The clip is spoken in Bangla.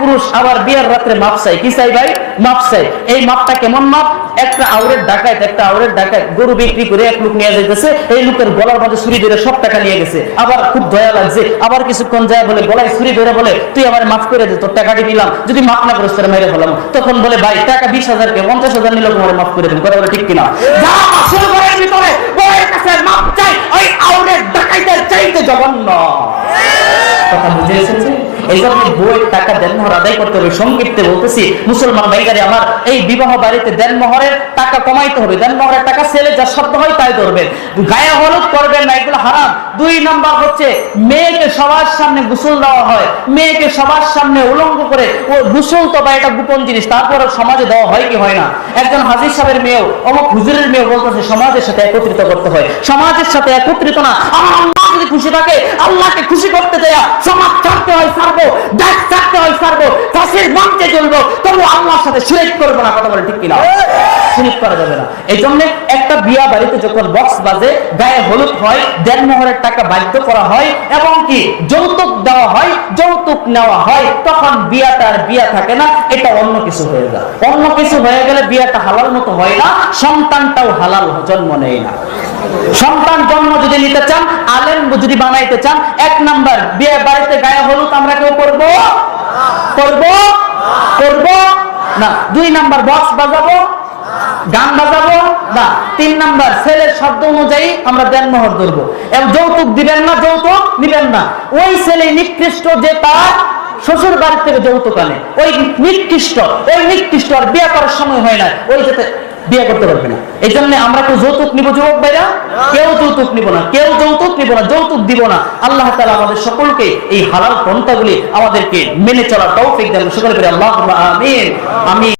পুরুষ আবার বিয়ের রাত্রে মাপ চাই কি চাই ভাই? মাপ চাই এই মাপটা কেমন মাপ? একটা আউরের ডাকাত একটা আউরের ডাকাত গরু বিক্রি করে এক লোক নিয়ে যাইতেছে, এই লোকের গলার মধ্যে ছুরি ধরে সব টাকা নিয়ে গেছে। আবার খুব দয়া লাগছে, আবার কিছুক্ষণ যায় বলে, গলায় ছুরি ধরে বলে, তুই আমার মাফ করে দে, তোর টাকাটি নিলাম, যদি মাফ না করিস, তোরা মেরে ফেলাম। তখন বলে, ভাই, টাকা বিশ হাজার কে, পঞ্চাশ হাজার নিল তোমার মাফ করে দেন কথা বলে ঠিক কিনা? জঘন্য। কথা বুঝে এসেছে? এই জন্য টাকা আদায় করতে হবে, সংক্ষিপ্তে বলতেছি, মুসলমান আমার এই বিবাহ বাড়িতে টাকা কমাইতে হবে টাকা ছেলে যা শব্দ হয় তাই গায়ে হলুদ করবেন না, এগুলো হারাম। দুই হচ্ছে, মেয়েকে সবার সামনে দেওয়া হয়, মেয়েকে সবার সামনে উলঙ্গ করে, ও গোসল তো বা এটা গোপন জিনিস তারপরে সমাজে দেওয়া হয় কি হয় না? একজন হাজির সাহেবের মেয়েও, অমুক হুজুরের মেয়েও বলতেছে, সমাজের সাথে একত্রিত করতে হয়। সমাজের সাথে একত্রিত না যদি খুশি থাকে, আল্লাহকে খুশি করতে দেয়া সমাজ হয়, ছাড়বো, দেশ হয় মঞ্চে চলবো তবু আল্লাহর সাথে করব না, কথা বলে ঠিক কিনা? করা যাবে না। এই জন্য একটা বিয়া বাড়িতে যখন বক্স বাজে, গায়ে হলুদ হয়, দেড় মোহরের টাকা বাধ্য করা হয়, এবং কি যৌতুক দেওয়া হয়, যৌতুক নেওয়া হয়, তখন বিয়াটা আর বিয়া থাকে না, এটা অন্য কিছু হয়ে যায়। অন্য কিছু হয়ে গেলে বিয়াটা হালাল মতো হয় না, সন্তানটাও হালাল জন্ম নেয় না। সন্তান জন্ম যদি নিতে চান যদি বানাইতে চান, এক নাম্বার, বিয়ে বাড়িতে গায়ে হলুদ আমরা কেউ করব? করব? করব? না। দুই নাম্বার বক্স বাজাবো? গান বাজাবো? না। তিন নাম্বার, ছেলের শব্দ অনুযায়ী আমরা দেনমোহর ধরবো। এবং যৌতুক দিবেন না, যৌতুক নিবেন না। ওই ছেলে নিকৃষ্ট যে তার শ্বশুর বাড়ির থেকে যৌতুক আনে। ওই নিকৃষ্ট ওই নিকৃষ্ট আর বিয়ে করার সময় হয় না। ওই যাতে বিয়ে করতে পারবে না। এই জন্য আমরা কেউ যৌতুক নিব, যুবক ভাইরা। কেউ যৌতুক নিব না, কেউ যৌতুক নিব না, যৌতুক দিব না। আল্লাহ তালা আমাদের সকলকে এই হালাল পন্থাগুলি আমাদেরকে মেনে চলার তৌফিক দেন সকলে করে আল্লাহ আমিন। আমি